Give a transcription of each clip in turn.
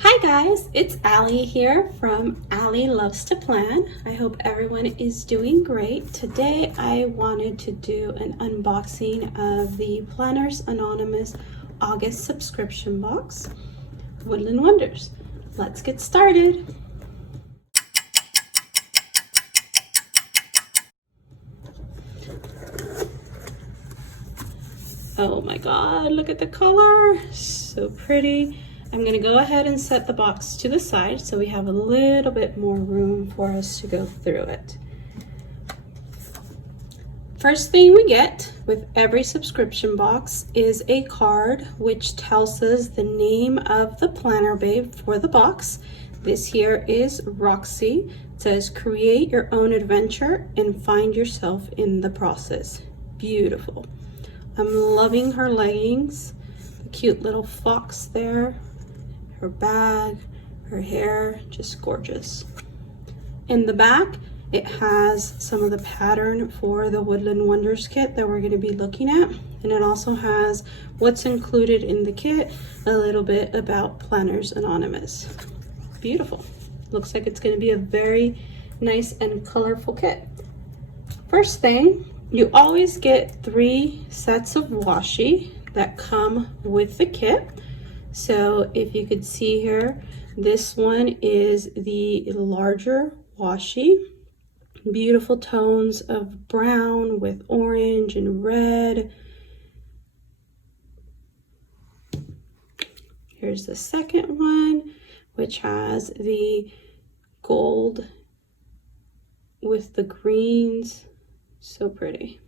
Hi guys, it's Allie here from Allie Loves to Plan. I hope everyone is doing great. Today I wanted to do an unboxing of the Planners Anonymous August subscription box, Woodland Wonders. Let's get started. Oh my god, look at the color, so pretty. I'm going to go ahead and set the box to the side so we have a little bit more room for us to go through it. First thing we get with every subscription box is a card which tells us the name of the planner babe for the box. This here is Roxy. It says create your own adventure and find yourself in the process. Beautiful. I'm loving her leggings, the cute little fox there, her bag, her hair, just gorgeous. In the back, it has some of the pattern for the Woodland Wonders kit that we're going to be looking at. And it also has what's included in the kit, a little bit about Planners Anonymous. Beautiful. Looks like it's going to be a very nice and colorful kit. First thing, you always get 3 sets of washi that come with the kit. So if you could see here, this one is the larger washi. Beautiful tones of brown with orange and red. Here's the second one, which has the gold with the greens. So pretty.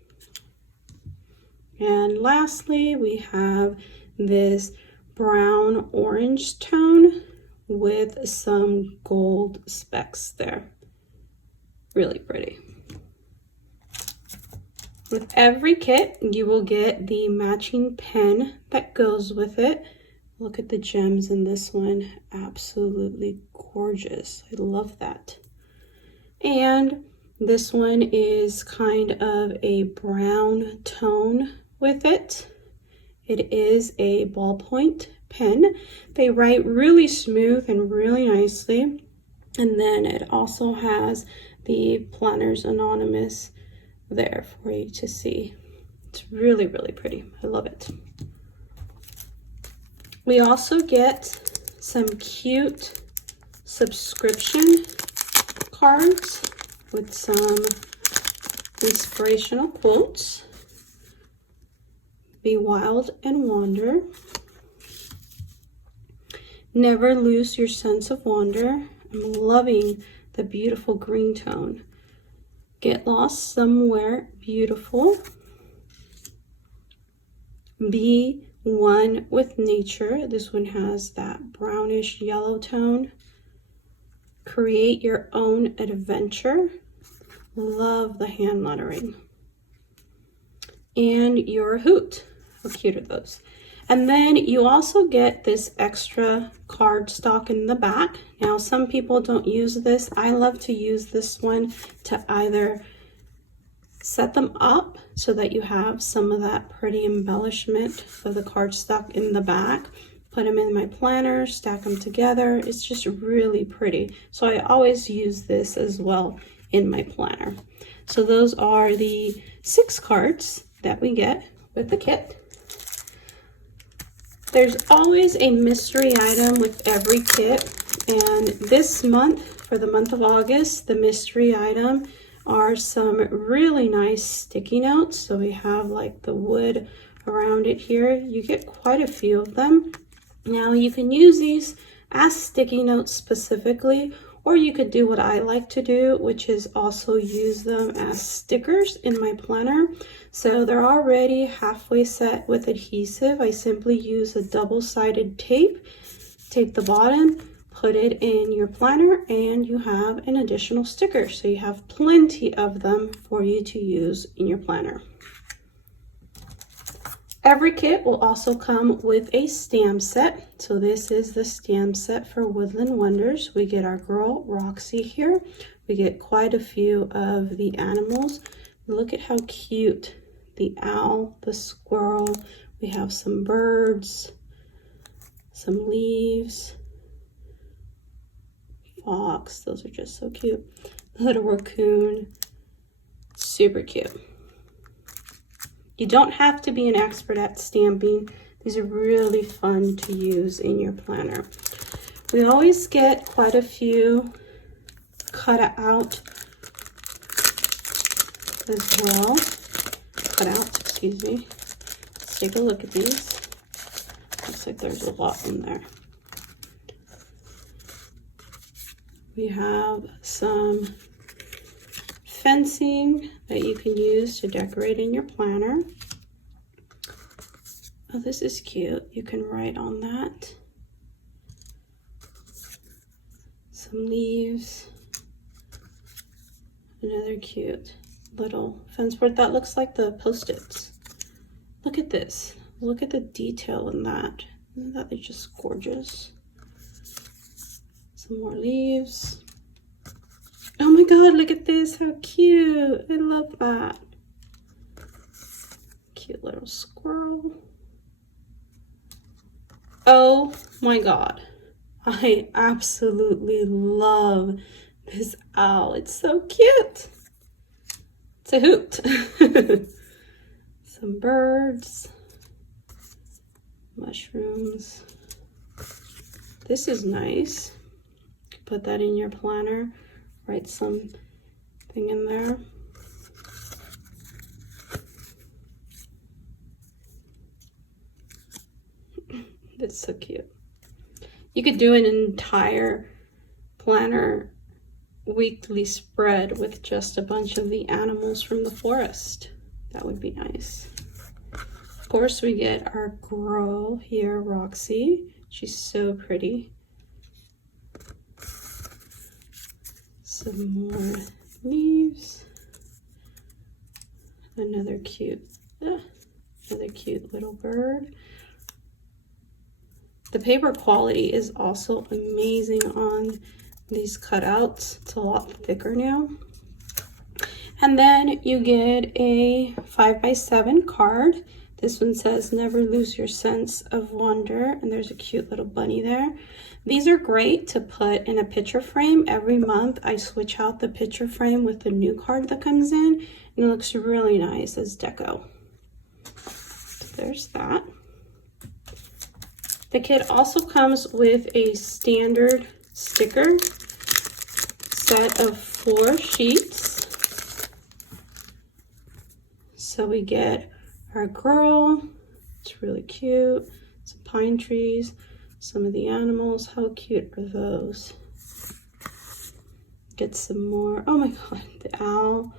And lastly, we have this brown orange tone with some gold specks there. Really pretty. With every kit, you will get the matching pen that goes with it. Look at the gems in this one. Absolutely gorgeous. I love that. And this one is kind of a brown tone with it. It is a ballpoint pen. They write really smooth and really nicely. And then it also has the Planners Anonymous there for you to see. It's really, really pretty. I love it. We also get some cute subscription cards with some inspirational quotes. Be wild and wander. Never lose your sense of wonder. I'm loving the beautiful green tone. Get lost somewhere beautiful. Be one with nature. This one has that brownish yellow tone. Create your own adventure. Love the hand lettering. And you're a hoot. How cute are those? And then you also get this extra card stock in the back. Now, some people don't use this. I love to use this one to either set them up so that you have some of that pretty embellishment of the card stock in the back. Put them in my planner, stack them together. It's just really pretty. So I always use this as well in my planner. So those are the 6 cards that we get with the kit. There's always a mystery item with every kit, and this month, for the month of August, the mystery item are some really nice sticky notes. So we have like the wood around it here. You get quite a few of them. Now you can use these as sticky notes specifically, or you could do what I like to do, which is also use them as stickers in my planner. So they're already halfway set with adhesive. I simply use a double-sided tape the bottom, put it in your planner, and you have an additional sticker. So you have plenty of them for you to use in your planner. Every kit will also come with a stamp set. So this is the stamp set for Woodland Wonders. We get our girl Roxy here. We get quite a few of the animals. Look at how cute. The owl, the squirrel. We have some birds, some leaves. fox. Those are just so cute. The little raccoon. Super cute. You don't have to be an expert at stamping. These are really fun to use in your planner. We always get quite a few cut out as well. Excuse me. Let's take a look at these. Looks like there's a lot in there. We have some fencing that you can use to decorate in your planner. Oh, this is cute. You can write on that. Some leaves. Another cute little fence board that looks like the Post-its. Look at this. Look at the detail in that. Isn't that just gorgeous? Some more leaves. Oh my god, look at this. How cute. I love that. Cute little squirrel. Oh my god. I absolutely love this owl. It's so cute. It's a hoot. Some birds. Mushrooms. This is nice. Put that in your planner. Write something in there. That's so cute. You could do an entire planner weekly spread with just a bunch of the animals from the forest. That would be nice. Of course, we get our girl here, Roxy. She's so pretty. Some more leaves. Another cute little bird. The paper quality is also amazing on these cutouts. It's a lot thicker now. And then you get a 5x7 card. This one says, never lose your sense of wonder. And there's a cute little bunny there. These are great to put in a picture frame. Every month I switch out the picture frame with the new card that comes in. And it looks really nice as deco. So there's that. The kit also comes with a standard sticker set of 4 sheets. So we get our girl. It's really cute. Some pine trees. Some of the animals. How cute are those? Get some more. Oh my god, the owl.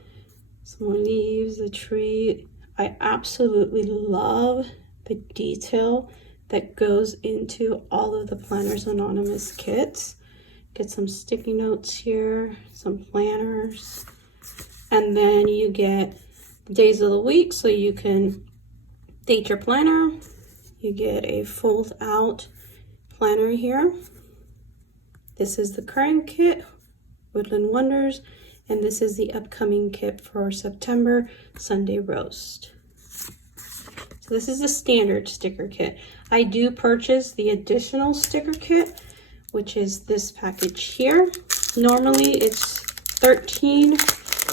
Some more leaves, the tree. I absolutely love the detail that goes into all of the Planners Anonymous kits. Get some sticky notes here, some planners, and then you get days of the week so you can date your planner. You get a fold out planner here. This is the current kit, Woodland Wonders, and this is the upcoming kit for September, Sunday Roast. So this is the standard sticker kit. I do purchase the additional sticker kit, which is this package here. Normally it's 13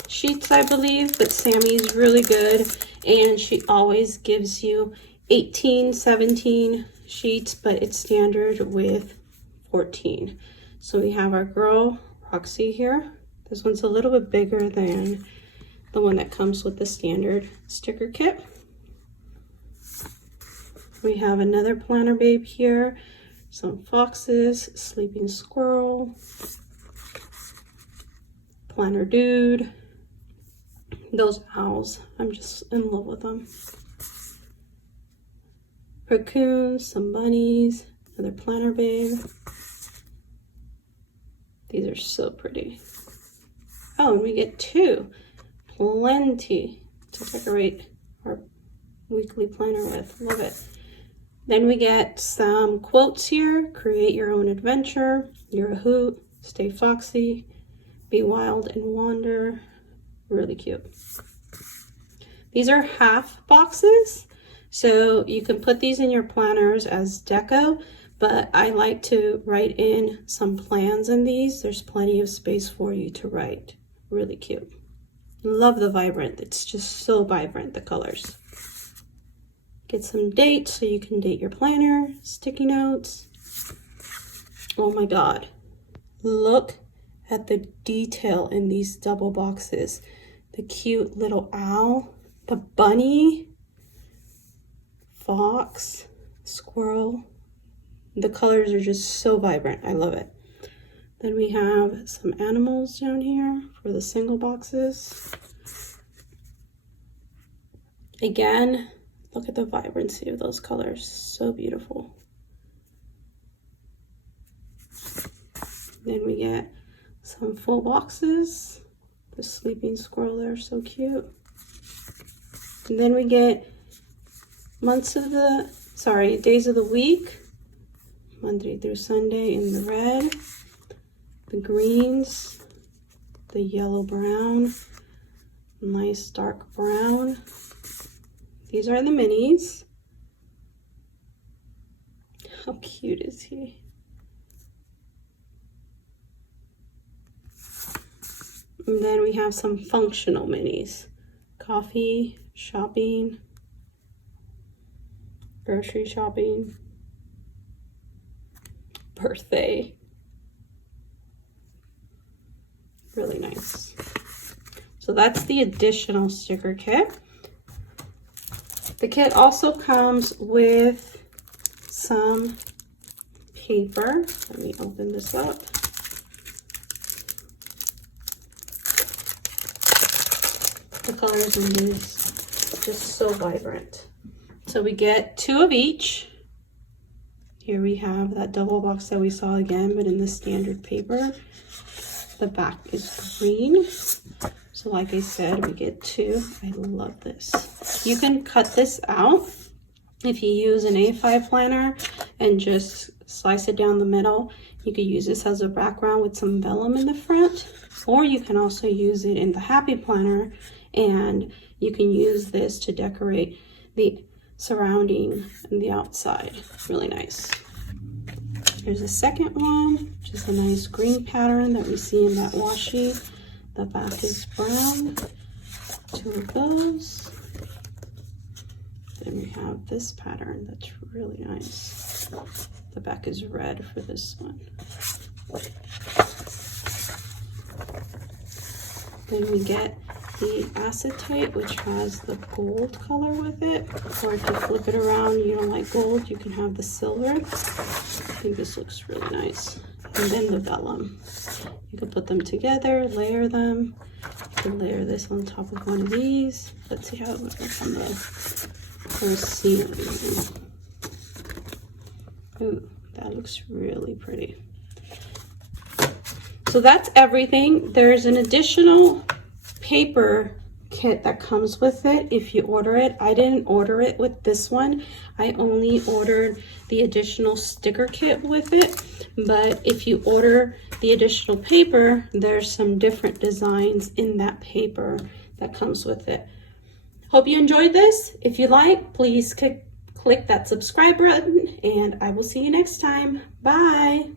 sheets, I believe, but Sammy's really good and she always gives you 18, 17 sheets, but it's standard with 14. So we have our girl, Roxy here. This one's a little bit bigger than the one that comes with the standard sticker kit. We have another planner babe here, some foxes, sleeping squirrel, planner dude, those owls, I'm just in love with them. Raccoons, some bunnies, another planner babe. These are so pretty. Oh, and we get 2. Plenty to decorate our weekly planner with. Love it. Then we get some quotes here. Create your own adventure. You're a hoot. Stay foxy. Be wild and wander. Really cute. These are half boxes. So you can put these in your planners as deco, but I like to write in some plans in these. There's plenty of space for you to write. Really cute. Love the vibrant. It's just so vibrant, the colors. Get some dates so you can date your planner, sticky notes. Oh my God. Look at the detail in these double boxes. The cute little owl, the bunny, fox, squirrel. The colors are just so vibrant. I love it. Then we have some animals down here for the single boxes. Again, look at the vibrancy of those colors. So beautiful. Then we get some full boxes. The sleeping squirrel there, so cute. And then we get days of the week, Monday through Sunday in the red, the greens, the yellow brown, nice dark brown. These are the minis. How cute is he? And then we have some functional minis. Coffee, shopping, grocery shopping, birthday. Really nice. So that's the additional sticker kit. The kit also comes with some paper. Let me open this up. The colors in these just so vibrant. So we get 2 of each. Here we have that double box that we saw again, but in the standard paper. The back is green. So like I said, we get 2. I love this. You can cut this out if you use an A5 planner and just slice it down the middle. You could use this as a background with some vellum in the front, or you can also use it in the Happy Planner, and you can use this to decorate the surrounding and the outside. Really nice. Here's a second one, just a nice green pattern that we see in that washi. The back is brown. 2 of those. Then we have this pattern that's really nice. The back is red for this one. Then we get the acetate, which has the gold color with it. Or if you flip it around, you don't like gold, you can have the silver. I think this looks really nice. And then the vellum. You can put them together, layer them. You can layer this on top of one of these. Let's see how it looks on the scenery. Ooh, that looks really pretty. So that's everything. There's an additional paper kit that comes with it if you order it. I didn't order it with this one. I only ordered the additional sticker kit with it. But if you order the additional paper, there's some different designs in that paper that comes with it. Hope you enjoyed this. If you like, please click that subscribe button, and I will see you next time. Bye.